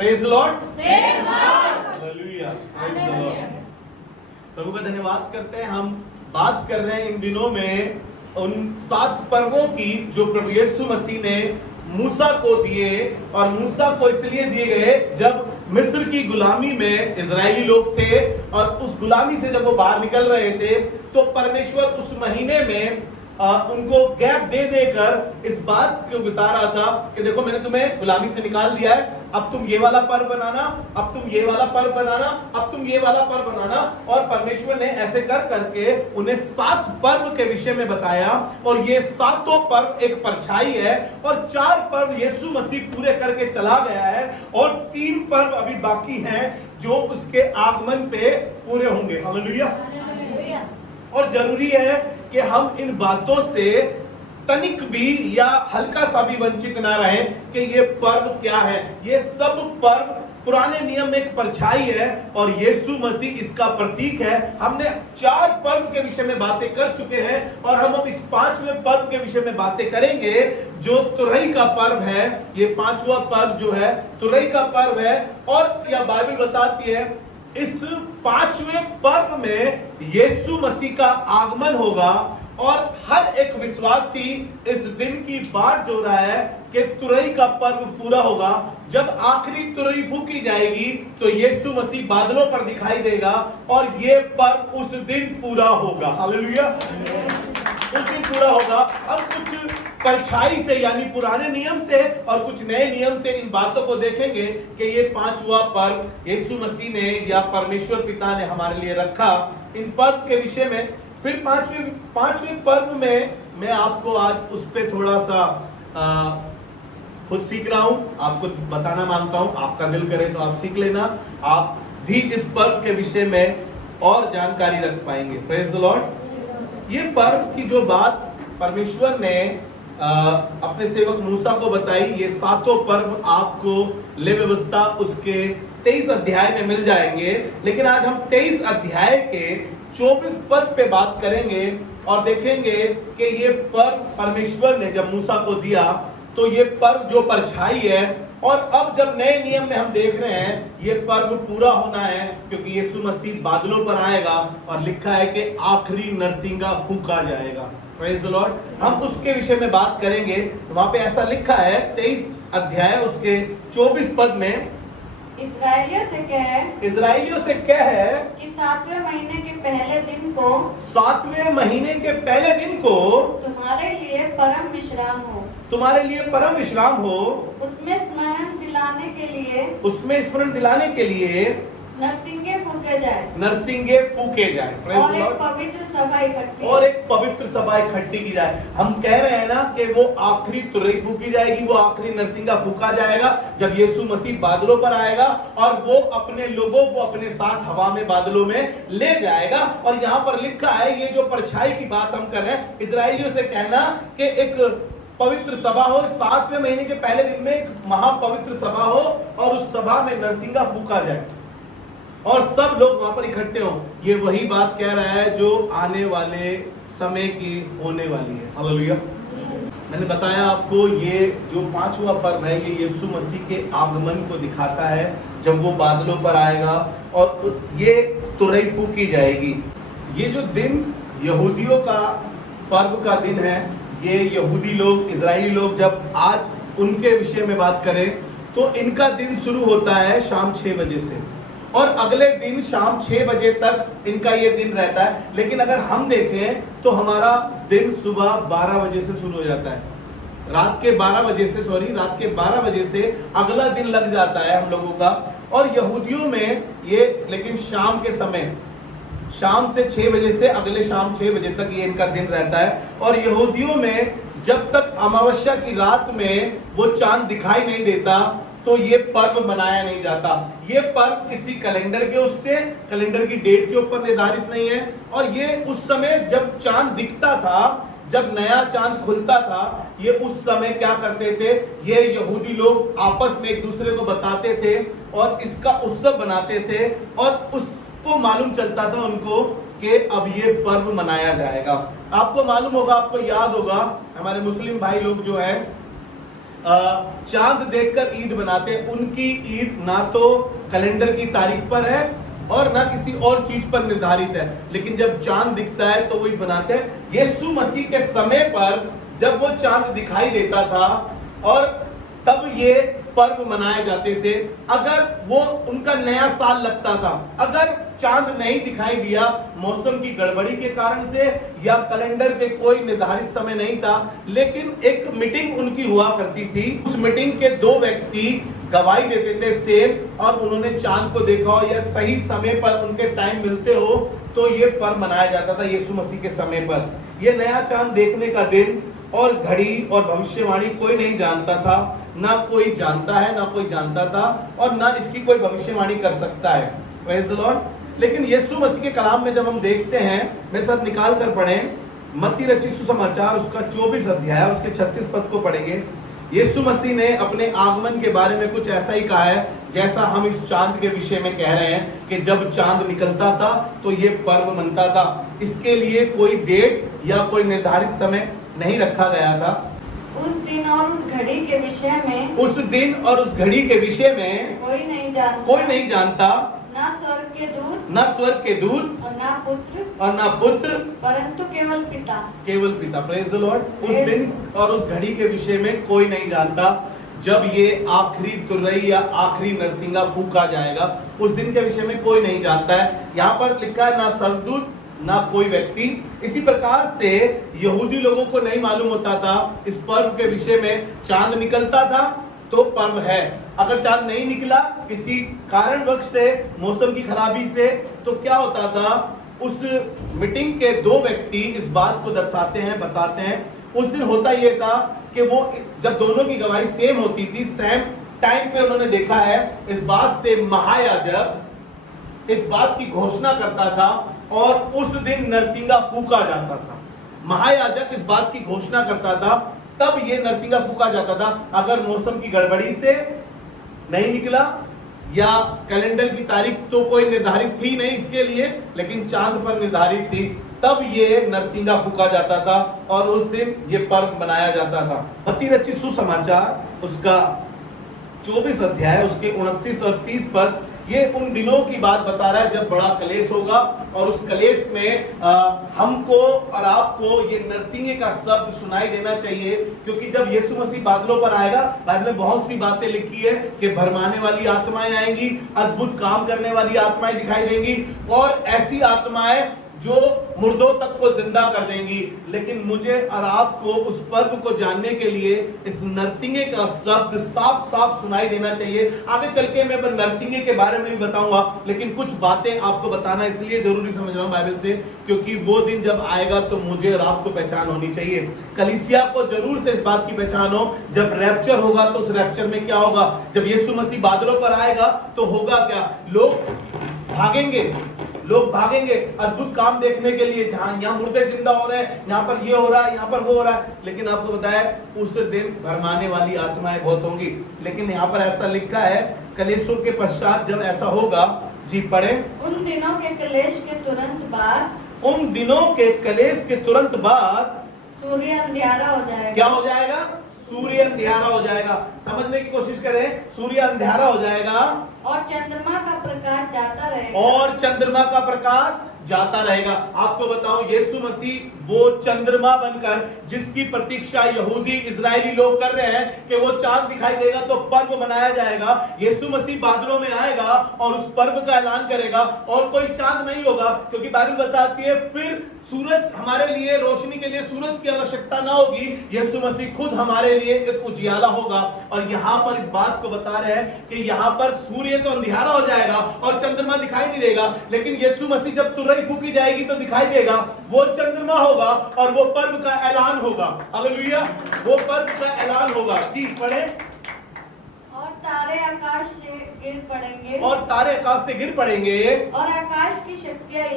Praise Lord, praise Lord, hallelujah, praise the Lord. प्रभु का धन्यवाद करते हैं। हम बात कर रहे हैं इन दिनों में उन 7 पर्वों की जो प्रभु यीशु मसीह ने मूसा को दिए, और मूसा को इसलिए दिए गए जब मिस्र की गुलामी में इजरायली लोग थे और उस गुलामी से जब वो बाहर निकल रहे थे तो परमेश्वर उस महीने में उनको गैप दे देकर इस बात को बता रहा था कि देखो मैंने तुम्हें गुलामी से निकाल दिया है, अब तुम ये वाला पर्व बनाना, अब तुम ये वाला पर्व बनाना, अब तुम ये वाला पर्व बनाना। और परमेश्वर ने ऐसे कर करके उन्हें 7 पर्व के विषय में बताया, और ये 7 पर्व एक परछाई है, और 4 पर्व यीशु मसीह पूरे करके चला गया है, और 3 पर्व अभी बाकी हैं जो उसके आगमन पे पूरे होंगे। हालेलुया। और जरूरी है कि हम इन बातों से तनिक भी या हल्का सा भी वंचित ना रहें कि ये पर्व क्या है। ये सब पर्व पुराने नियम में एक परछाई है और यीशु मसीह इसका प्रतीक है। हमने 4 पर्व के विषय में बातें कर चुके हैं, और हम अब इस 5वें पर्व के विषय में बातें करेंगे जो तुरही का पर्व है। ये 5वां पर्व जो है तुरही का पर्व है, और यह बाइबल बताती है इस 5वें पर्व में यीशु मसीह का आगमन होगा, और हर एक विश्वासी इस दिन की बाट जो रहा है कि तुरही का पर्व पूरा होगा। जब आखिरी तुरही फूकी जाएगी तो यीशु मसीह बादलों पर दिखाई देगा, और ये पर्व उस दिन पूरा होगा। हालेलुया, उस दिन पूरा होगा। अब कुछ परछाई से यानी पुराने नियम से और कुछ नए नियम से इन बातों को देखेंगे कि ये 5वां पर्व यीशु मसीह ने या परमेश्वर पिता ने हमारे लिए रखा। इन पर्व के विषय में फिर 5वें पर्व में मैं आपको आज उस पे थोड़ा सा खुद सीख रहा हूं, आपको बताना मांगता हूं। आपका दिल करे तो आप सीख लेना, आप भी इस पर्व के विषय में और जानकारी रख पाएंगे। Praise the Lord. ये पर्व की जो बात परमेश्वर ने अपने सेवक मूसा को बताई, ये 7 पर्व आपको ले व्यवस्था उसके 23 अध्याय में मिल जाएंगे। लेकिन आज हम 23 अध्याय के 24 पद पे बात करेंगे और देखेंगे कि ये पर्व परमेश्वर ने जब मूसा को दिया तो ये पर्व जो परछाई है, और अब जब नए नियम में हम देख रहे हैं ये पर्व पूरा होना है क्योंकि यीशु मसीह बादलों पर आएगा, और लिखा है कि आखिरी नरसिंगा फूंका जाएगा। Praise the Lord. हम उसके विषय में बात करेंगे। तो वहां पे ऐसा लिखा है 23 अध्याय उसके 24 पद में, इस्राएलियों से कह कि 7वें महीने के पहले दिन को 7वें महीने के पहले दिन को तुम्हारे लिए परम विश्राम हो, तुम्हारे लिए परम विश्राम हो, उसमें स्मरण दिलाने के लिए नरसिंगे फूके जाए, और एक पवित्र सभा इकट्ठी की जाए। हम कह रहे हैं ना कि वो आखिरी तुरही फूकी जाएगी, वो आखिरी नरसिंगा फूका जाएगा जब यीशु मसीह बादलों पर आएगा, और वो अपने लोगों को अपने साथ हवा में बादलों में ले जाएगा। और यहाँ पर लिखा है, ये जो परछाई की बात हम कर रहे हैं, इजरायलियों से कहना कि एक पवित्र सभा हो, 7वें महीने के पहले दिन में एक महापवित्र सभा हो, और उस सभा में नरसिंगा फूका जाए और सब लोग वहां पर इकट्ठे हो। ये वही बात कह रहा है जो आने वाले समय की होने वाली है। हालेलुया। मैंने बताया आपको ये जो 5वां पर्व है ये यीशु मसीह के आगमन को दिखाता है, जब वो बादलों पर आएगा और ये तुरही फूकी जाएगी। ये जो दिन यहूदियों का पर्व का दिन है, ये यहूदी लोग, इजरायली लोग जब आज उनके विषय में बात करें तो इनका दिन शुरू होता है शाम 6 बजे से, और अगले दिन शाम 6 बजे तक इनका ये दिन रहता है। लेकिन अगर हम देखें तो हमारा दिन सुबह 12 बजे से शुरू हो जाता है, रात के 12 बजे से अगला दिन लग जाता है हम लोगों का। और यहूदियों में ये लेकिन शाम के समय, शाम से 6 बजे से अगले शाम 6 बजे तक ये इनका दिन रहता है। और यहूदियों में जब तक अमावस्या की रात में वो चांद दिखाई नहीं देता तो ये पर्व मनाया नहीं जाता। ये पर्व किसी कैलेंडर के उससे कैलेंडर की डेट के ऊपर निर्धारित नहीं है, और ये उस समय जब चांद दिखता था, जब नया चांद खुलता था, ये उस समय क्या करते थे, ये यहूदी लोग आपस में एक दूसरे को बताते थे और इसका उत्सव बनाते थे, और उसको मालूम चलता था उनको कि अब ये पर्व मनाया जाएगा। आपको मालूम होगा, आपको याद होगा, हमारे मुस्लिम भाई लोग जो है चांद देखकर ईद मनाते हैं। उनकी ईद ना तो कैलेंडर की तारीख पर है और ना किसी और चीज पर निर्धारित है, लेकिन जब चांद दिखता है तो वही बनाते हैं। यीशु मसीह के समय पर जब वो चांद दिखाई देता था और तब ये पर्व मनाए जाते थे। अगर वो उनका नया साल लगता था, अगर चांद नहीं दिखाई दिया मौसम की गड़बड़ी के कारण से या कैलेंडर के कोई निर्धारित समय नहीं था, लेकिन एक मीटिंग उनकी हुआ करती थी। उस मीटिंग के दो व्यक्ति गवाही देते थे सेम, और उन्होंने चांद को देखा हो या सही समय पर उनके टाइम मिलते हो तो ये पर्व मनाया जाता था यीशु मसीह के समय पर। ये नया चांद देखने का दिन और घड़ी और भविष्यवाणी कोई नहीं जानता था, ना कोई जानता है, ना कोई जानता था, और ना इसकी कोई भविष्यवाणी कर सकता है। Praise the Lord. लेकिन यीशु मसीह के कलाम में जब हम देखते हैं, मेरे साथ निकाल कर पढ़ें मत्ती रचित सुसमाचार उसका 24 अध्याय उसके 36 पद को पढ़ेंगे। यीशु मसीह ने अपने आगमन के बारे में कुछ ऐसा ही कहा है जैसा हम इस चांद के विषय में कह रहे हैं कि जब चांद निकलता था तो ये पर्व मनता था। इसके लिए कोई डेट या कोई निर्धारित समय नहीं रखा गया था। उस दिन और उस घड़ी के विषय में, उस दिन और उस घड़ी के विषय में कोई नहीं जानता, ना स्वर्ग के दूत और ना पुत्र परंतु केवल पिता। Praise the Lord. उस दिन और उस घड़ी के विषय में कोई नहीं जानता जब ये आखिरी तुरई या आखिरी नरसिंगा फूका जाएगा, उस दिन के विषय में कोई नहीं जानता है। यहाँ पर लिखा है ना स्वर्गदूत ना कोई व्यक्ति। इसी प्रकार से यहूदी लोगों को नहीं मालूम होता था इस पर्व के विषय में। चांद निकलता था तो पर्व है, अगर चांद नहीं निकला किसी कारणवश से, मौसम की खराबी से, तो क्या होता था, उस मीटिंग के दो व्यक्ति इस बात को दर्शाते हैं, बताते हैं। उस दिन होता यह था कि वो जब दोनों की गवाही सेम होती थी, सेम टाइम पे उन्होंने देखा है, इस बात से महायाजक इस बात की घोषणा करता था और उस दिन नरसिंगा फूका जाता था। महायाजक इस बात की घोषणा करता था, तब ये नरसिंगा फूका जाता था। अगर मौसम की गड़बड़ी से नहीं निकला या कैलेंडर की तारीख तो कोई निर्धारित थी नहीं इसके लिए, लेकिन चांद पर निर्धारित थी, तब ये नरसिंगा फूका जाता था और उस दिन ये पर्व मनाया जाता था। मत्ती रचित सुसमाचार उसका 24 अध्याय उसके 29 और 30 पद ये उन दिनों की बात बता रहा है जब बड़ा कलेश होगा, और उस कलेश में हमको और आपको ये नरसिंगे का शब्द सुनाई देना चाहिए, क्योंकि जब यीशु मसीह बादलों पर आएगा, बाइबल में बहुत सी बातें लिखी है कि भरमाने वाली आत्माएं आएंगी, अद्भुत काम करने वाली आत्माएं दिखाई देंगी, और ऐसी आत्माएं जो मुर्दों तक को जिंदा कर देंगी। लेकिन मुझे और आपको उस पर्व को जानने के लिए इस नरसिंगे का शब्द साफ साफ सुनाई देना चाहिए। आगे चल के मैं नरसिंगे के बारे में भी बताऊंगा, लेकिन कुछ बातें आपको बताना इसलिए जरूरी समझ रहा हूं बाइबल से, क्योंकि वो दिन जब आएगा तो मुझे और आपको पहचान होनी चाहिए। कलीसिया को जरूर से इस बात की पहचान हो, जब रैप्चर होगा तो उस रैप्चर में क्या होगा, जब यीशु मसीह बादलों पर आएगा तो होगा क्या, लोग भागेंगे अद्भुत काम देखने के लिए, जहां यहाँ मुर्दे जिंदा हो रहे हैं, यहाँ पर ये हो रहा है, यहाँ पर वो हो रहा है। लेकिन आपको बताया उस दिन भरमाने वाली आत्माएं बहुत होंगी। लेकिन यहाँ पर ऐसा लिखा है कलेशों के पश्चात जब ऐसा होगा, जी पढ़े, उन दिनों के कलेश के तुरंत बाद सूर्य अंधियारा हो जाएगा। क्या हो जाएगा? सूर्य अंधियारा हो जाएगा। समझने की कोशिश करें, सूर्य अंधियारा हो जाएगा और चंद्रमा का प्रकाश जाता रहेगा। आपको बताऊं, यीशु मसीह वो चंद्रमा बनकर जिसकी प्रतीक्षा यहूदी इजरायली लोग कर रहे हैं कि वो चांद दिखाई देगा तो पर्व मनाया जाएगा। यीशु मसीह बादलों में आएगा और उस पर्व का ऐलान करेगा, और कोई चांद नहीं होगा, क्योंकि बाइबल बताती है फिर सूरज हमारे लिए, रोशनी के लिए सूरज की आवश्यकता ना होगी। यीशु मसीह खुद हमारे लिए एक उजियाला होगा। और यहाँ पर इस बात को बता रहे हैं कि यहाँ पर सूर्य तो अंधियारा हो जाएगा और चंद्रमा दिखाई नहीं देगा, लेकिन यीशु मसीह जब तुरई फूकी जाएगी तो दिखाई देगा, वो चंद्रमा होगा और वो पर्व का ऐलान होगा। हालेलुया, वो पर्व का ऐलान होगा। जी पढ़े, और तारे आकाश से गिर पड़ेंगे, और आकाश की शक्तियां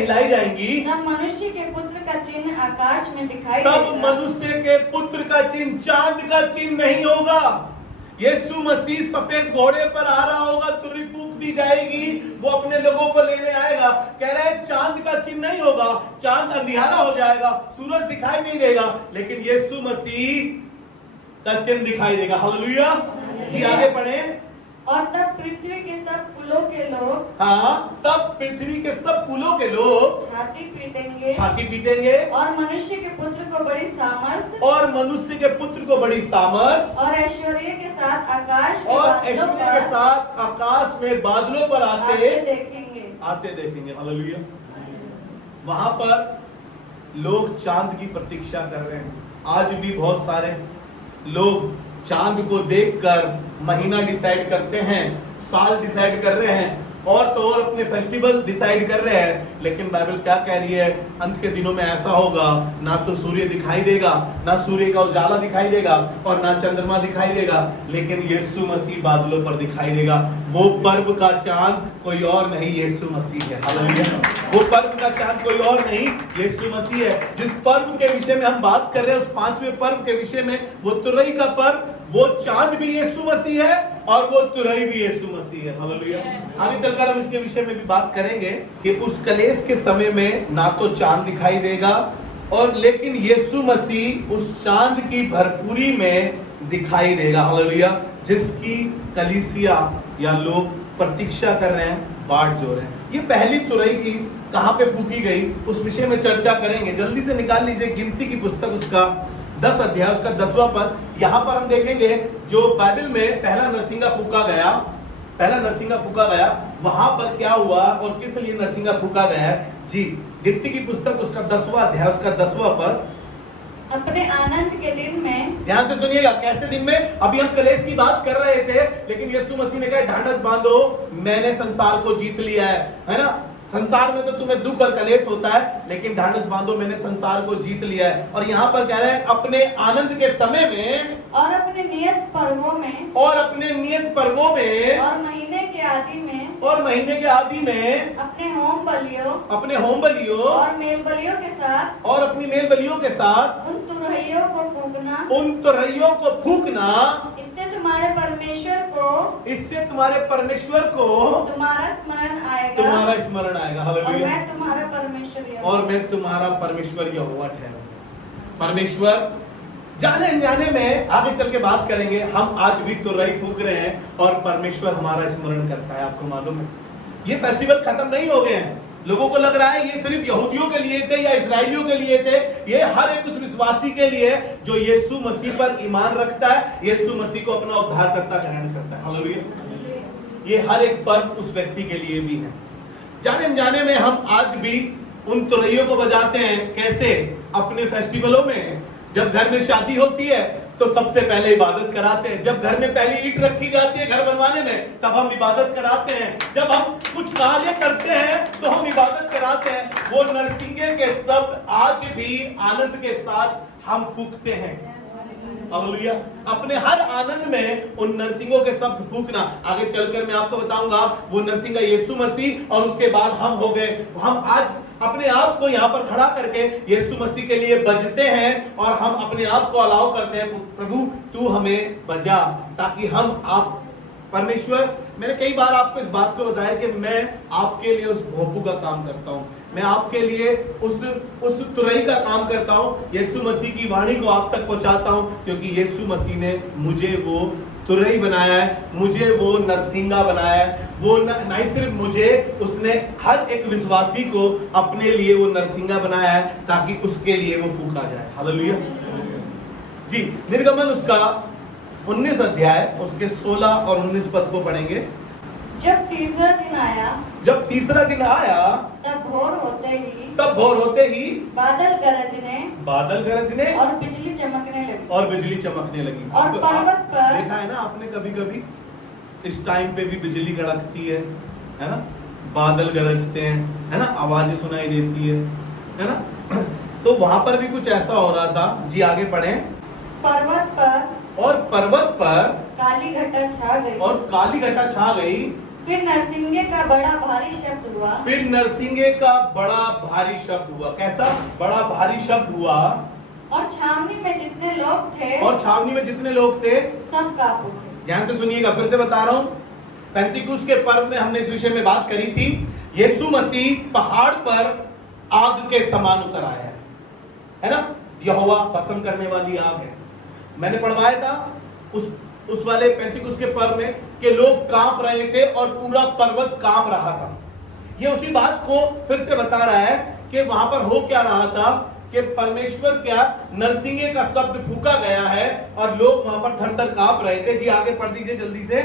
हिलाई जाएंगी, तब मनुष्य के पुत्र का चिन्ह आकाश में दिखाई देगा। तब मनुष्य के पुत्र का चिन्ह, चांद का चिन्ह नहीं होगा। यीशु मसीह सफेद घोड़े पर आ रहा होगा, तुरही फूंक दी जाएगी, वो अपने लोगों को लेने आएगा। कह रहे हैं चांद का चिन्ह नहीं होगा, चांद अंधियारा हो जाएगा, सूरज दिखाई नहीं देगा, लेकिन यीशु मसीह का चिन्ह दिखाई देगा। हालेलुया। जी आगे पढ़े। और तब पृथ्वी के सब कुलों के लोग, हाँ, तब पृथ्वी के सब कुलों के लोग छाती पीटेंगे, छाती पीटेंगे, और मनुष्य के पुत्र को बड़ी सामर्थ, और मनुष्य के पुत्र को बड़ी सामर्थ, और ऐश्वर्य के साथ आकाश के और बादलों ऐश्वर्य पर के साथ आकाश में बादलों पर आते आते देखेंगे। हालेलुया। वहां पर लोग चांद की प्रतीक्षा कर रहे हैं। आज भी बहुत सारे लोग चांद को देखकर महीना डिसाइड करते हैं, साल डिसाइड कर रहे हैं, और तो और अपने फेस्टिवल डिसाइड कर रहे हैं। लेकिन बाइबल क्या कह रही है? अंत के दिनों में ऐसा होगा, ना तो सूर्य दिखाई देगा, ना सूर्य का उजाला दिखाई देगा, और ना चंद्रमा दिखाई देगा, लेकिन यीशु मसीह बादलों पर दिखाई देगा। वो पर्व का चांद कोई और नहीं, यीशु मसीह है। हालेलुया। वो पर्व का चांद कोई और नहीं, यीशु मसीह है। जिस पर्व के विषय में हम बात कर रहे हैं, उस 5वें पर्व के विषय में, वो तुरई का पर्व, वो चांद भी यीशु मसीह है और वो तुरई भी यीशु मसीह है। हालेलुया। आगे चलकर हम इसके विषय में भी बात करेंगे कि उस कलेश के समय में ना तो चांद दिखाई देगा, और लेकिन यीशु मसीह उस चांद की भरपूरी में दिखाई देगा। हालेलुया। जिसकी कलीसिया या लोग प्रतीक्षा कर रहे हैं, बाट जो रहे हैं। ये पहली तुरई की कहां पे फूकी गई, उस विषय में चर्चा करेंगे। जल्दी से निकाल लीजिए गिनती की पुस्तक, उसका 10 अध्याय, उसका 10वां पद। यहां पर हम देखेंगे जो बाइबल में पहला नरसिंगा फूका गया, वहां पर क्या हुआ और किस लिए नरसिंगा फूका गया है। जी, गिनती की पुस्तक, उसका 10वां अध्याय, उसका 10वां पद। अपने आनंद के दिन में, ध्यान से सुनिएगा, कैसे दिन में? अभी हम कलेश की बात कर रहे थे, लेकिन यीशु मसीह ने कहा ढांढस बांधो, मैंने संसार को जीत लिया है ना। संसार में तो तुम्हें दुख और कलेश होता है, लेकिन ढांढस बांधो, मैंने संसार को जीत लिया है। और यहाँ पर कह रहे हैं अपने आनंद के समय में, और अपने नियत पर्वों में, और अपने नियत पर्वों में, और महीने के आदि में, और महीने के आदि में, अपने होम बलियों और मेल बलियों के साथ, और अपनी मेल बलियों के साथ उन तुरहियों को फूकना, इससे तुम्हारे परमेश्वर को तुम्हारा स्मरण आएगा। हालेलुया। और मैं तुम्हारा परमेश्वर यहोवा ठहरूंगा। परमेश्वर जाने अनजाने में आगे चल के बात करेंगे। हम आज भी तुरई फूक रहे हैं और परमेश्वर हमारा स्मरण करता है। आपको मालूम है, ये फेस्टिवल खत्म नहीं हो गए हैं। लोगों को लग रहा है ये सिर्फ यहूदियों के लिए थे या इजरायलियों के लिए थे। ये हर एक उस विश्वासी के लिए जो यीशु मसीह पर ईमान रखता है, यीशु मसीह को अपना उद्धारकर्ता ग्रहण करता है। हालेलुया। ये हर एक पर्व उस व्यक्ति के लिए भी है। जाने अनजाने में हम आज भी उन तुरैयों को बजाते हैं। कैसे? अपने फेस्टिवलों में। जब घर में शादी होती है तो सबसे पहले इबादत कराते हैं। जब घर में पहली ईंट रखी जाती है घर बनवाने में, तब हम इबादत कराते हैं। जब हम कुछ कार्य करते हैं तो हम इबादत कराते हैं। वो नरसिंगे के शब्द आज भी आनंद के साथ हम फूकते हैं। हालेलुया। अपने हर आनंद में उन नरसिंगों के शब्द फूकना। आगे चलकर मैं आपको बताऊंगा वो नरसिंगा यीशु मसीह, और उसके बाद हम हो गए। हम आज अपने आप को यहाँ पर खड़ा करके यीशु मसीह के लिए बजते हैं, और हम अपने आप को अलाउ करते हैं, प्रभु तू हमें बजा, ताकि हम आप परमेश्वर। मैंने कई बार आपको इस बात को बताया कि मैं आपके लिए उस भोपू का काम करता हूँ, मैं आपके लिए उस तुरई का काम करता हूँ। यीशु मसीह की वाणी को आप तक पहुंचाता हूँ, क्योंकि यीशु मसीह ने मुझे वो तुरई बनाया है, मुझे वो नरसिंगा बनाया है। वो नहीं सिर्फ मुझे, उसने हर एक विश्वासी को अपने लिए वो नरसिंगा बनाया है, ताकि उसके लिए वो फूका जाए। हालेलुया। जी, निर्गमन उसका 19 अध्याय, उसके 16 और 19 पद को पढ़ेंगे। जब तीसरा दिन आया तब भोर होते ही बादल गरजने और बिजली चमकने लगी। और पर्वत पर देखा है ना आपने, कभी कभी इस टाइम पे भी बिजली कड़कती है ना, बादल गरजते हैं, है ना, आवाजें सुनाई देती है ना। तो वहां पर भी कुछ ऐसा हो रहा था। जी आगे पढ़ें। पर्वत पर काली घटा छा गई। फिर नरसिंगे का बड़ा भारी शब्द हुआ। कैसा बड़ा भारी शब्द हुआ? और छावनी में जितने लोग थे सब कांप उठे। ध्यान से सुनिएगा, फिर से बता रहा हूं। पेंतिकुस्त के पर्व में हमने इस विषय में बात करी थी। यीशु मसीह पहाड़ पर आग के समान उतर आया है ना। यहोवा भस्म करने वाली आग है। मैंने पढ़वाया था उस वाले पेंतिकुस्त के पर्व में कि लोग कांप रहे थे और पूरा पर्वत कांप रहा था। ये उसी बात को फिर से बता रहा है कि वहां पर हो क्या रहा था कि परमेश्वर क्या नरसिंगे का शब्द फूका गया है और लोग वहां पर थर थर कांप रहे थे। जी आगे पढ़ दीजिए जल्दी से।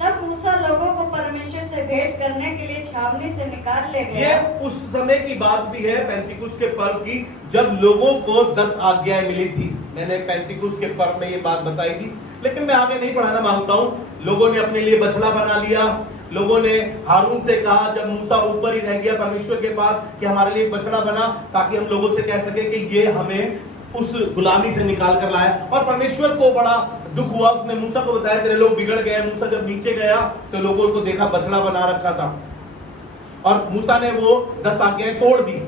तब मूसा लोगों को परमेश्वर से भेंट करने के लिए छावनी से निकाल ले गया। ये उस समय की बात भी है पेंतिकुस्त के पर्व की, जब लोगों को 10 आज्ञाएं मिली थी। मैंने पेंतिकुस्त के पर्व में ये बात बताई थी, लेकिन मैं आगे नहीं पढ़ाना मांगता हूं। लोगों ने अपने लिए बछड़ा बना लिया। लोगों ने हारून से कहा, जब मूसा ऊपर ही रह गया परमेश्वर के पास, कि हमारे लिए एक बछड़ा बना ताकि हम लोगों से कह सके कि ये हमें उस गुलामी से निकाल कर लाया। और परमेश्वर को बड़ा दुख हुआ, उसने मूसा को बताया तेरे लोग बिगड़ गए। मूसा जब नीचे गया तो लोगों को देखा बछड़ा बना रखा था और मूसा ने वो 10 आज्ञाएं तोड़ दी।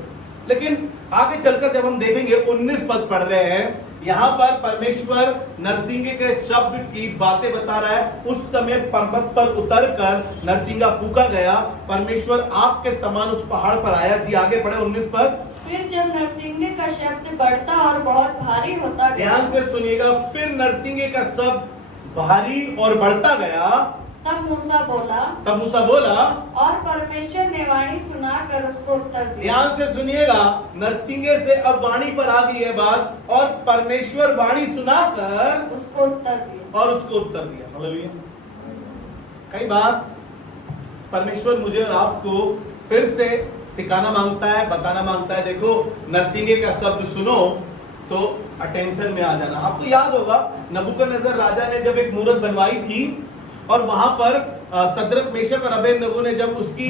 लेकिन आगे चलकर जब हम देखेंगे 19 पद पढ़ रहे हैं, यहां पर परमेश्वर नरसिंगे के शब्द की बातें बता रहा है। उस समय पर्वत पर उतरकर नरसिंगा फूका गया, परमेश्वर आग के समान उस पहाड़ पर आया। जी आगे पढ़े 19 पद। फिर जब नरसिंगे का शब्द बढ़ता और बहुत भारी होता गया, ध्यान से सुनिएगा, फिर नरसिंगे का शब्द भारी और बढ़ता गया। तब मूसा बोला और परमेश्वर ने वाणी सुनाकर उसको उत्तर दिया। ध्यान से सुनिएगा, नरसिंगे से अब वाणी पर आ गई है बात, और परमेश्वर वाणी सुनाकर उसको उत्तर दिया। हालेलुया। कई बार परमेश्वर मुझे और आपको फिर से सिखाना मांगता है, बताना मांगता है। देखो, नरसिंगे का शब्द सुनो तो अटेंशन में आ जाना। आपको याद होगा नबूकदनेस्सर राजा ने जब एक मूर्त बनवाई थी और वहां पर सद्रक, मेशक और अबेदनगो ने जब उसकी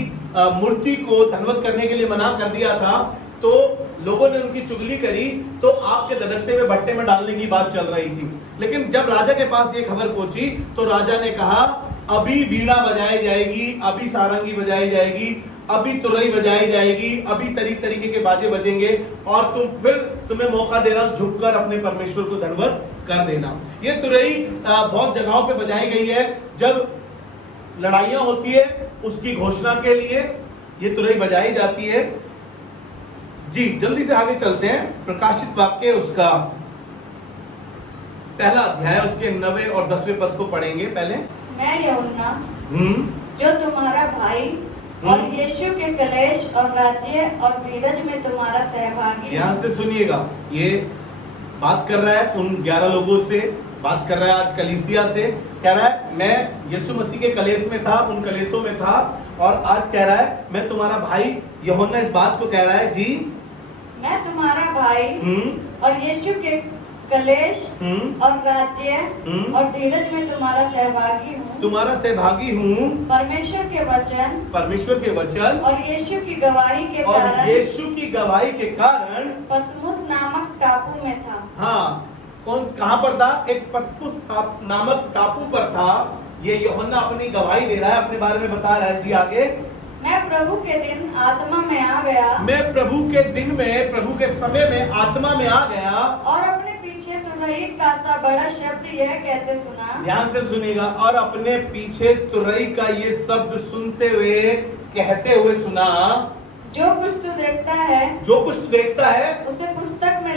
मूर्ति को धनवत करने के लिए मना कर दिया था, तो लोगों ने उनकी चुगली करी, तो आग के धधकते हुए भट्टे में डालने की बात चल रही थी। लेकिन जब राजा के पास ये खबर पहुंची तो राजा ने कहा, अभी वीणा बजाई जाएगी, अभी सारंगी बजाई जाएगी, अभी तुरई बजाई जाएगी, अभी तरीके के बाजे बजेंगे, और तुम्हें मौका दे रहा हूं, झुककर अपने परमेश्वर को धन्यवाद कर देना। ये तुरई बहुत जगहों पे बजाई गई है। जब लड़ाइयां होती है उसकी घोषणा के लिए ये तुरई बजाई जाती है। जी जल्दी से आगे चलते हैं। प्रकाशित वाक्य उसका पहला अध्याय, उसके 9वें और 10वें पद को पढ़ेंगे। पहले, मैं यूहन्ना जो तुम्हारा भाई और यीशु के कलेश और राज्य और धीरज में तुम्हारा सहभागी। ध्यान से सुनिएगा, ये बात कर रहा है उन 11 लोगों से, बात कर रहा है आज कलीसिया से। कह रहा है मैं यीशु मसीह के कलेश में था, उन कलेशों में था, और आज कह रहा है मैं तुम्हारा भाई। यूहन्ना इस बात को कह रहा है, जी मैं तुम्हारा भाई और यीशु के कलेश और राज्य और धीरज में तुम्हारा सहभागी हूँ। परमेश्वर के वचन और यीशु की गवाही के कारण पतमुस नामक टापू में था। हाँ, कहाँ पर था? एक पतमुस नामक टापू पर था। ये यूहन्ना अपनी गवाही दे रहा है, अपने बारे में बता रहा है। जी आगे, मैं प्रभु के दिन आत्मा में आ गया। मैं प्रभु के दिन में, प्रभु के समय में आत्मा में आ गया और अपने पीछे तुरई का सा बड़ा शब्द यह कहते सुना। ध्यान से सुनिएगा, और अपने पीछे तुरई का ये शब्द सुनते हुए, कहते हुए सुना, जो कुछ तू देखता है उसे पुस्तक में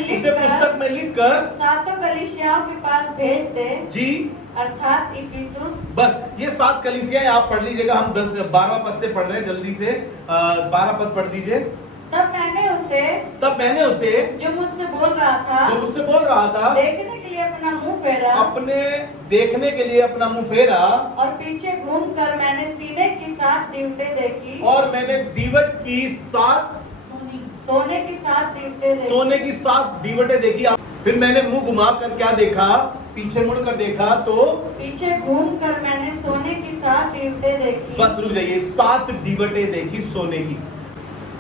लिख कर सातों कलीसियाओं के पास भेज दे। जी, अर्थात इफिसुस। बस ये 7 कलीसियाएं आप पढ़ लीजिएगा। हम 12 पद से पढ़ रहे हैं, जल्दी से 12 पद पढ़ दीजिए। तब मैंने उसे जो मुझसे बोल रहा था देखने के लिए अपना मुंह फेरा और पीछे घूमकर मैंने सीने की 7 दीवटें देखी, और मैंने दीवट की 7 सोने की 7 दीवटें देखी। फिर मैंने मुंह घुमा कर क्या देखा? पीछे मुड़कर देखा तो पीछे घूमकर मैंने सोने की 7 दीवटें देखी। बस रुक जाइए, 7 दीवटें देखी सोने की।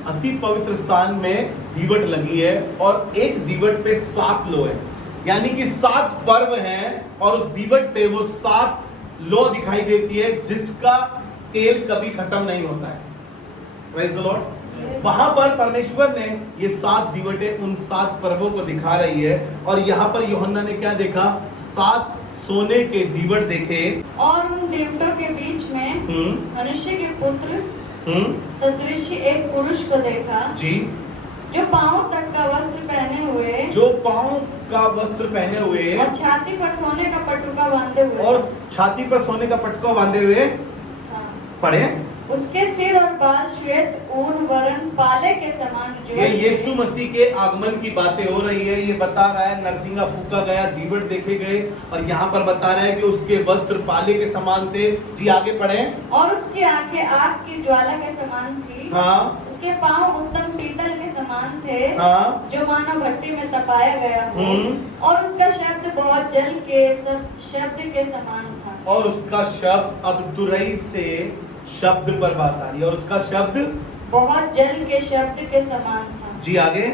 अति पवित्र स्थान में दीवट लगी है और एक दीवट पे 7 लो है, यानी कि 7 पर्व हैं, और उस दीवट पे वो 7 लो दिखाई देती है जिसका तेल कभी खत्म नहीं होता है। Praise the Lord. वहां पर परमेश्वर ने ये 7 दीवटें उन 7 पर्वों को दिखा रही है, और यहाँ पर यूहन्ना ने क्या देखा? 7 सोने के दीवट देखे, और उन दीवटों के बीच में मनुष्य के पुत्र सदृश एक पुरुष को देखा। जी, जो पाँव तक का वस्त्र पहने हुए, जो पाँव का वस्त्र पहने हुए और छाती पर सोने का पटुका बांधे हुए, और छाती पर सोने का पटका बांधे हुए हाँ। पढ़े। उसके सिर और बाल श्वेत ऊन वरन पाले के समान ये यीशु मसीह के आगमन की बातें हो रही है। ये बता रहा है नरसिंगा फूका गया, दीवट देखे गए, और यहाँ पर बता रहा है कि उसके वस्त्र पाले के समान थे। जी आगे पढ़े। और उसकी आंखें आग की ज्वाला के समान थी। हाँ। उसके पांव उत्तम पीतल के समान थे, हाँ। जो मानो भट्टी में तपाया गया हो। और उसका शब्द बहुत जल के शब्द के समान था। और उसका शब्द, अब तुरई से शब्द पर बात आ रही है, और उसका शब्द बहुत जल के शब्द के समान था। जी आगे।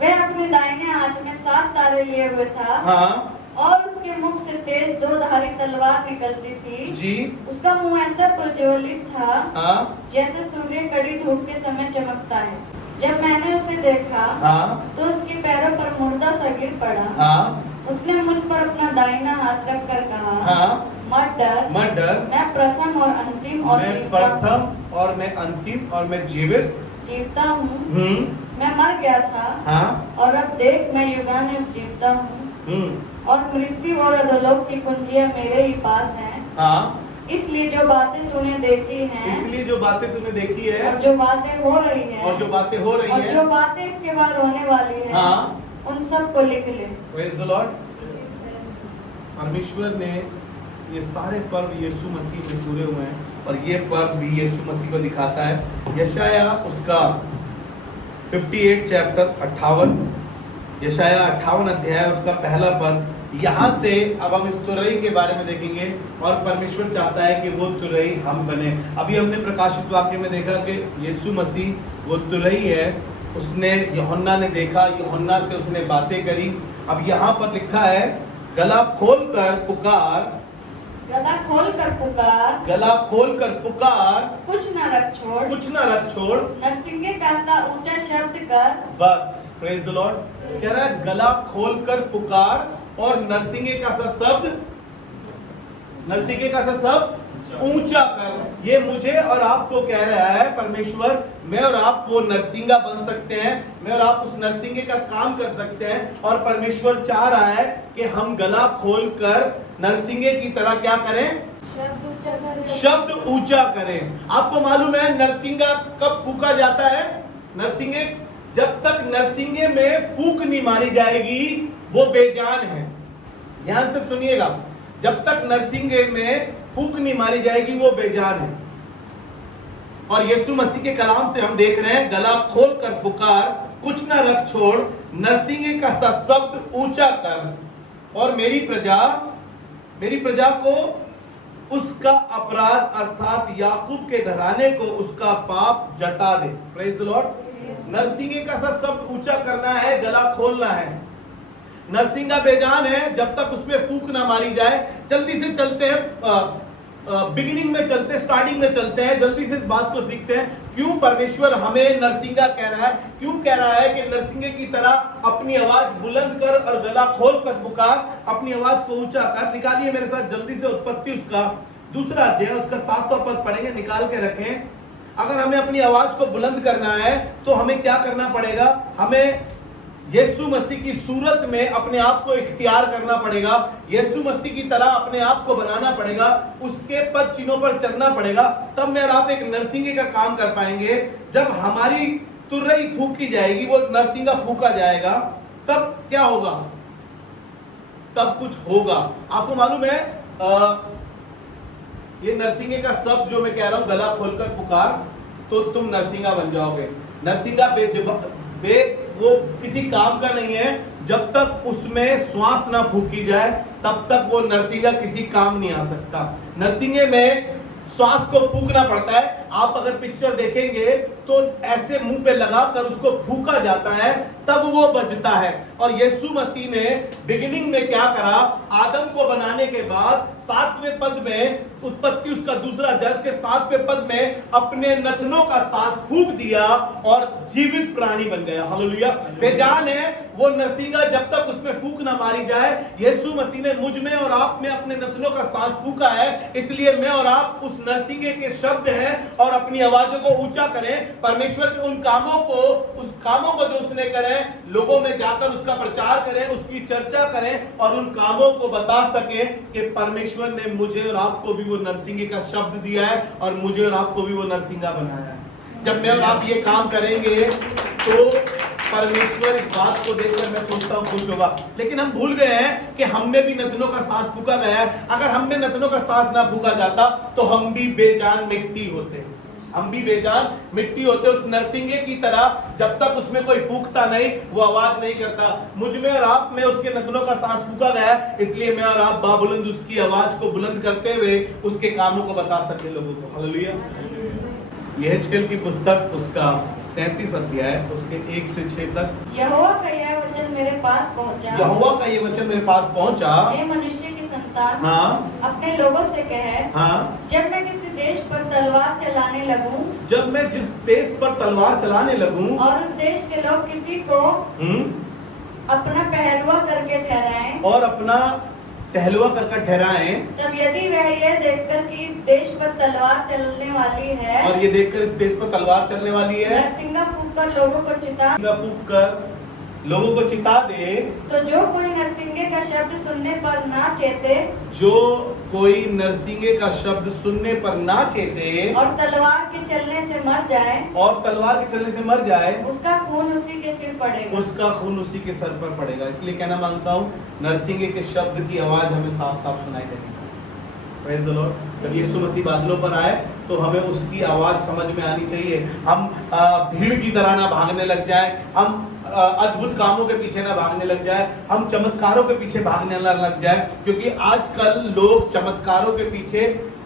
वह अपने दाहिने हाथ में 7 तारे लिए हुए था। हाँ। और उसके मुख से तेज 2 धारी तलवार निकलती थी। जी। उसका मुंह ऐसा प्रज्वलित था, हाँ। जैसे सूर्य कड़ी धूप के समय चमकता है। जब मैंने उसे देखा, हाँ। तो उसके पैरों पर मुर्दा सा गिर पड़ा। हाँ। उसने मुझ पर अपना दाहिना हाथ रख कर कहा, हाँ। मत डर, मत डर, मैं प्रथम और अंतिम और मैं प्रथम और मैं अंतिम और मैं जीवता हूँ। मैं मर गया था, हाँ। और अब देख मैं युगानुयुग जीवता हूँ, और मृत्यु और अधोलोक की कुंजियां मेरे ही पास हैं। हाँ। इसलिए जो बातें तूने देखी हैं, इसलिए जो बातें तूने देखी है, और जो बातें हो रही हैं, और जो बातें हो रही और हैं, जो बातें इसके बाद होने वाली हैं, हाँ, उन सब को लिख ले। Praise the Lord. परमेश्वर ने ये सारे पर्व यीशु मसीह में पूरे हुए हैं, और ये पर्व भी यीशु मसीह को दिखाता है। यशाया उसका 58 चैप्टर 58, यशाया 58 अध्याय उसका पहला पद। यहाँ से अब हम इस तुरई के बारे में देखेंगे, और परमेश्वर चाहता है कि वो तुरई हम बने। अभी हमने प्रकाशित वाक्य में देखा कि यीशु मसीह वो तुरई है। उसने, यूहन्ना ने देखा, यूहन्ना से उसने बातें करी। अब यहाँ पर लिखा है, गला खोलकर पुकार, गला खोलकर पुकार, गला खोलकर पुकार, कुछ न रख छोड़, कुछ न रख छोड़, नरसिंगे का सा ऊंचा शब्द कर। बस। Praise the Lord. कह रहा है गला खोलकर पुकार, और नरसिंगे का सा शब्द, नरसिंगे का सा शब्द ऊंचा कर। ये मुझे और आपको कह रहा है परमेश्वर, मैं और आप वो नरसिंगा बन सकते हैं, मैं और आप उस नरसिंगे का काम कर सकते हैं। और परमेश्वर चाह रहा है कि हम गला खोलकर नरसिंगे की तरह क्या करें, शब्द ऊंचा करें। आपको मालूम है नरसिंगा कब फूका जाता है? नरसिंगे, जब तक नरसिंगे में फूक नहीं मारी जाएगी वो बेजान है। ध्यान से सुनिएगा, जब तक नरसिंगे में फूक नहीं मारी जाएगी वो बेजान है। और यीशु मसीह के कलाम से हम देख रहे हैं, गला खोल कर पुकार, कुछ ना रख छोड़, नरसिंगे का सा शब्द ऊंचा कर, और मेरी प्रजा को उसका अपराध अर्थात याकूब के घराने को उसका पाप जता दे। Praise the Lord. नरसिंगे का सा शब्द ऊंचा करना है, गला खोलना है। नरसिंगा बेजान है जब तक उसमें फूक ना मारी जाए। जल्दी से चलते हैं, बिगिनिंग में चलते, स्टार्टिंग में चलते हैं, जल्दी से इस बात को सीखते हैं। क्यों परमेश्वर हमें नरसिंगा कह रहा है? क्यों कह रहा है कि नरसिंगे की तरह अपनी आवाज बुलंद कर और गला खोल कर पुकार, अपनी आवाज को ऊंचा कर। निकालिए मेरे साथ जल्दी से उत्पत्ति उसका 2 अध्याय उसका 7वां पद पढ़ेंगे, निकाल के रखें। अगर हमें अपनी आवाज को बुलंद करना है तो हमें क्या करना पड़ेगा? हमें यीशु मसीह की सूरत में अपने आप को इख्तियार करना पड़ेगा, यीशु मसीह की तरह अपने आप को बनाना पड़ेगा, उसके पद चिन्हों पर चलना पड़ेगा। तब मैं और आप एक नरसिंगे का काम कर पाएंगे। जब हमारी तुरई फूकी जाएगी, वो नरसिंगा फूका जाएगा, तब क्या होगा? तब कुछ होगा। आपको मालूम है ये नरसिंगे का शब्द जो मैं कह रहा हूं, गला खोलकर पुकार, तो तुम नरसिंगा बन जाओगे। नरसिंगा वो किसी काम का नहीं है। जब तक उसमें श्वास ना फूकी जाए तब तक वो नरसिंगा किसी काम नहीं आ सकता। नरसिंगे में श्वास को फूकना पड़ता है। आप अगर पिक्चर देखेंगे तो ऐसे मुंह पे लगाकर उसको फूका जाता है, तब वो बजता है। और यीशु मसीह ने बिगिनिंग में क्या करा, आदम को बनाने के बाद 7वें पद में, उत्पत्ति उसका दूसरा अध्याय के 7वें पद में अपने नथनों का सांस फूंक दिया और जीवित प्राणी बन गया। हालेलुया। बेजान है वो नरसिंगा जब तक उसमें फूंक ना मारी जाए। यीशु मसीह ने मुझ में और आप में अपने नथनों का सांस फूंका है, इसलिए मैं और आप उस नरसिंगे के शब्द हैं और अपनी आवाजों को ऊंचा करें। परमेश्वर के उन कामों को, उस कामों को जो उसने करे, लोगों में जाकर उसका प्रचार करें, उसकी चर्चा करें और उन कामों को बता सकें कि परमेश्वर ने मुझे और आपको भी वो नरसिंगे का शब्द दिया है और मुझे और आपको भी वो नरसिंगा बनाया है। जब मैं और आप ये काम करेंगे तो परमेश्वर इस बात को देखकर मैं सोचता हूँ खुश होगा। लेकिन हम भूल गए हैं कि हम में भी नथनों का सांस फूंका गया है। अगर हम में नथनों का सांस ना फूंका जाता तो हम भी बेजान मिट्टी होते, हम भी बेजान मिट्टी होते उस नरसिंगे की तरह। जब तक उसमें कोई फूंकता नहीं, वो आवाज नहीं करता। मुझ में और आप में उसके नथनों का सांस फूंका गया, इसलिए मैं और आप बाबुलंद उसकी आवाज को बुलंद करते हुए उसके कामों को बता सके लोगों को। हालेलुया। यहेजकेल की पुस्तक उसका 33 अध्याय उसके 1 से 6 तक। यहोवा का यह वचन मेरे पास पहुंचा, यहोवा का ये वचन मेरे पास पहुंचा, हे मनुष्य की संतान, हाँ, अपने लोगों से कहे, हाँ, जब मैं किसी देश पर तलवार चलाने लगूं, जब मैं जिस देश पर तलवार चलाने लगूं और उस देश के लोग किसी को अपना पहरुआ करके ठहराएं, और अपना टहलुआ करके ठहराएं, तब यदि वह यह देखकर कि इस देश पर तलवार चलने वाली है, और ये देखकर इस देश पर तलवार चलने वाली है, नरसिंगा फूंककर लोगों को चिता, फूंक कर लोगों को चिता दे, तो जो कोई नरसिंगे का शब्द सुनने पर ना चेते, जो कोई नरसिंगे का शब्द सुनने पर ना चेते और तलवार के चलने से मर जाए, और तलवार के चलने से मर जाए, उसका खून उसी के सिर पड़ेगा, उसका खून उसी के सर पर पड़ेगा। इसलिए कहना मांगता हूँ, नरसिंगे के शब्द की आवाज हमें साफ साफ सुनाई देनी। Praise the Lord. जब यीशु मसीह बादलों पर आए तो हमें उसकी आवाज समझ में आनी चाहिए। हम भीड़ की तरह ना भागने लग जाए, हम अद्भुत कामों के पीछे ना भागने लग जाए, हम चमत्कारों के पीछे भागने ना लग जाए, क्योंकि आजकल लोग चमत्कारों के पीछे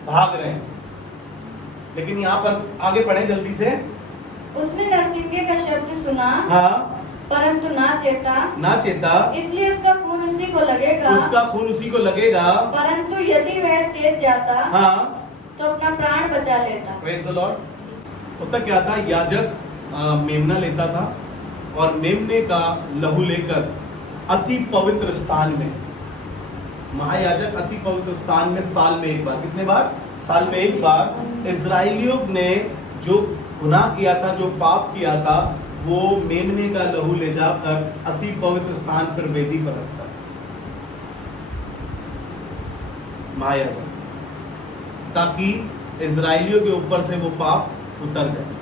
भाग रहे हैं। लेकिन यहाँ पर आगे पढ़े जल्दी से। उसने नरसिंगे का शब्द सुना, हाँ, परंतु ना चेता, इसलिए उसका खून उसी को लगेगा, उसका खून उसी को लगेगा, परंतु यदि वह चेत जाता, हाँ, तो अपना प्राण बचा लेता। Praise the Lord. होता क्या था, याजक मेमना लेता था और मेमने का लहू लेकर अति पवित्र स्थान में, महायाजक अति पवित्र स्थान में साल में एक बार, कितने बार? साल में एक बार इजराइलियों ने जो गुनाह किया था, जो पाप किया था, वो मेमने का लहू ले जाकर अति पवित्र स्थान पर वेदी पर रखता, महायाजक, ताकि इजराइलियों के ऊपर से वो पाप उतर जाए।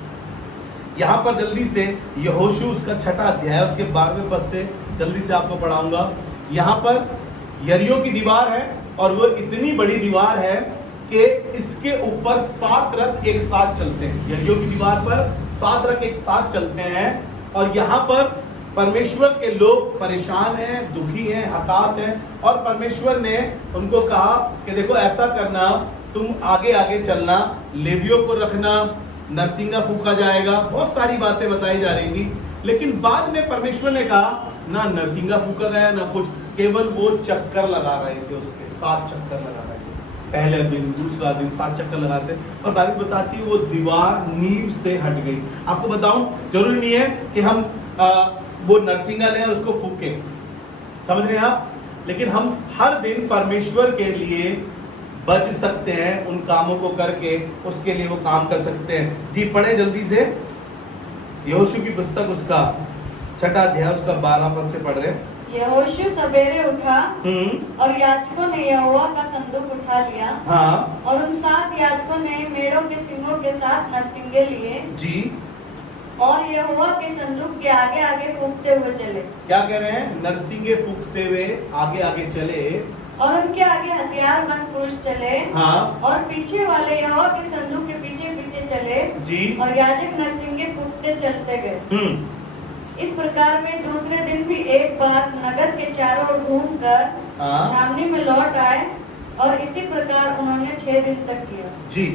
यहाँ पर जल्दी से यहोशू उसका 6वां अध्याय उसके 12वें पद से जल्दी से आपको पढ़ाऊंगा। यहाँ पर यरीहो की दीवार है और वो इतनी बड़ी दीवार है कि इसके ऊपर 7 रथ एक साथ चलते हैं। यरीहो की दीवार पर 7 रथ एक साथ चलते हैं और यहाँ पर परमेश्वर के लोग परेशान हैं, दुखी हैं, हताश हैं और परमेश्वर ने उनको कहा कि देखो ऐसा करना, तुम आगे आगे चलना, लेवियों को रखना, नरसिंगा फूंका जाएगा, बहुत सारी बातें बताई जा रही थी। लेकिन बाद में परमेश्वर ने कहा ना नरसिंगा फूंका गया ना कुछ, केवल वो चक्कर लगा रहे थे, उसके 7 चक्कर लगा रहे थे। पहले दिन, दूसरा दिन 7 चक्कर लगाते और बाइबल बताती है वो दीवार नींव से हट गई। आपको बताऊं, जरूरी नहीं है कि हम वो नरसिंगा लें और उसको फूके, समझ रहे हैं आप, लेकिन हम हर दिन परमेश्वर के लिए बच सकते हैं, उन कामों को करके उसके लिए वो काम कर सकते हैं। जी पढ़े जल्दी से यहोशू की पुस्तक उसका 6वां अध्याय उसका 12 पद से पढ़ रहे हैं। यहोशू सवेरे उठा और याजकों ने यहोवा का संदूक उठा लिया, हाँ, और उन 7 याजकों ने मेढ़ों के सिंगों के साथ नरसिंगे लिए जी, और यहोवा के संदूक के आगे आगे फूंकते हुए चले। क्या कह रहे हैं? नरसिंगे फूंकते हुए आगे आगे चले और उनके आगे हथियारबंद पुरुष चले, हाँ, और पीछे वाले यहोवा के संदूक के पीछे पीछे चले जी, और याजक नरसिंगे फूंकते चलते गए। इस प्रकार में दूसरे दिन भी एक बार नगर के चारों ओर घूमकर छावनी में लौट आए और इसी प्रकार उन्होंने 6 दिन तक किया। जी।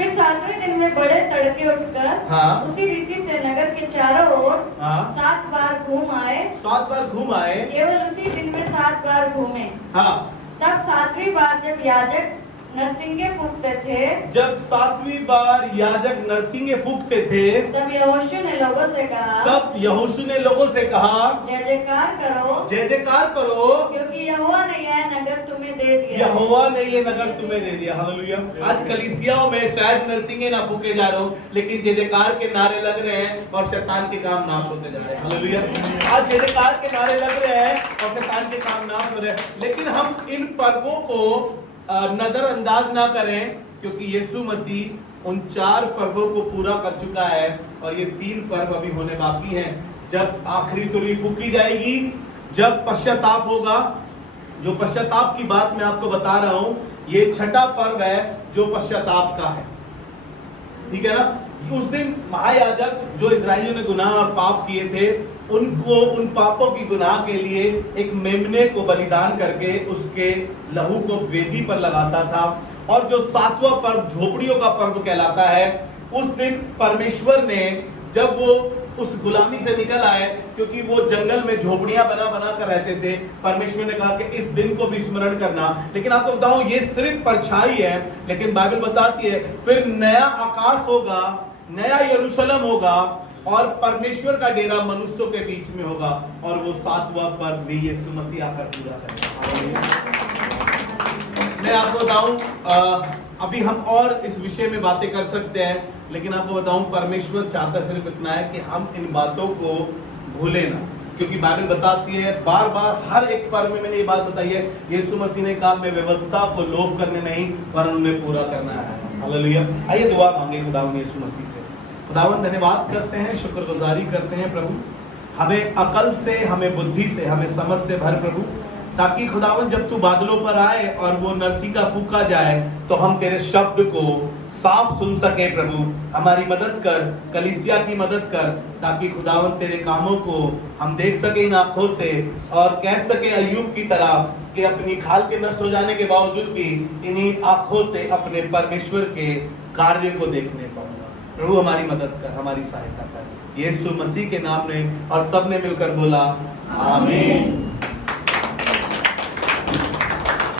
फिर 7वें दिन में बड़े तड़के उठकर हाँ। उसी रीति से नगर के चारों ओर हाँ। 7 बार घूम आए। 7 बार घूम आए। केवल उसी दिन में 7 बार घूमे। हाँ। तब 7वीं बार जब याजक नरसिंगे फूंकते थे, जब 7वीं बार याजक नरसिंगे फूंकते थे, तब यहोशू ने लोगों से कहा, जय जयकार करो, जय जयकार करो, क्योंकि यहोवा ने यह नगर तुम्हें दे दिया। यहोवा ने ये नगर तुम्हें दे दिया। हालेलुया। आज कलीसियाओं में शायद नरसिंगे ना फूके जा रहे हो, लेकिन जय जयकार के नारे लग रहे हैं और शैतान के काम नाश होते जा रहे हैं। हालेलुया। आज जय जयकार के नारे लग रहे हैं और शैतान के काम नाश हो रहे हैं। लेकिन हम इन पर्वों को नजरअंदाज ना करें, क्योंकि यीशु मसीह उन 4 पर्वों को पूरा कर चुका है और ये 3 पर्व अभी होने बाकी हैं। जब आखिरी तुरही फूकी जाएगी, जब पश्चाताप होगा, जो पश्चाताप की बात मैं आपको बता रहा हूं, ये 6ठा पर्व है जो पश्चाताप का है। ठीक है ना। उस दिन महायाजक जो इजरायलियों ने गुनाह और पाप किए थे, उनको उन पापों की गुनाह के लिए एक मेमने को बलिदान करके उसके लहू को वेदी पर लगाता था। और जो 7वां पर्व झोपड़ियों का पर्व कहलाता है, उस दिन परमेश्वर ने, जब वो उस गुलामी से निकल आए, क्योंकि वो जंगल में झोपड़ियां बना बना कर रहते थे, परमेश्वर ने कहा कि इस दिन को भी स्मरण करना। लेकिन आपको बताऊं, ये सिर्फ परछाई है, लेकिन बाइबल बताती है फिर नया आकाश होगा, नया यरूशलेम होगा और परमेश्वर का डेरा मनुष्यों के बीच में होगा, और वो 7वां पर्व भी यीशु मसीह आकर पूरा करेगा। मैं आपको बताऊं, अभी हम और इस विषय में बातें कर सकते हैं, लेकिन आपको बताऊं, परमेश्वर चाहता सिर्फ इतना है कि हम इन बातों को भूलें ना, क्योंकि बाइबल बताती है बार बार, हर एक पर्व में मैंने ये बात बताई है, यीशु मसीह ने कहा मैं व्यवस्था को लोप करने नहीं, पर उन्हें पूरा करना है। हालेलुया। आइए दुआ मांगे खुदावंद यीशु मसीह से। खुदावंद धन्यवाद करते हैं, शुक्रगुजारी करते हैं प्रभु, हमें अकल से, हमें बुद्धि से, हमें समझ से भर प्रभु, ताकि खुदावंद जब तू बादलों पर आए और वो नरसिंगा फूका जाए तो हम तेरे शब्द को साफ सुन सके प्रभु। हमारी मदद कर, कलीसिया की मदद कर, ताकि खुदावंद तेरे कामों को हम देख सके इन आंखों से और कह सके अय्यूब की तरह कि अपनी खाल के नष्ट हो जाने के बावजूद भी इन्हीं आंखों से अपने परमेश्वर के कार्य को देखने पाऊंगा। प्रभु हमारी मदद कर, हमारी सहायता कर, यीशु मसीह के नाम में, और सबने मिलकर बोला आमीन।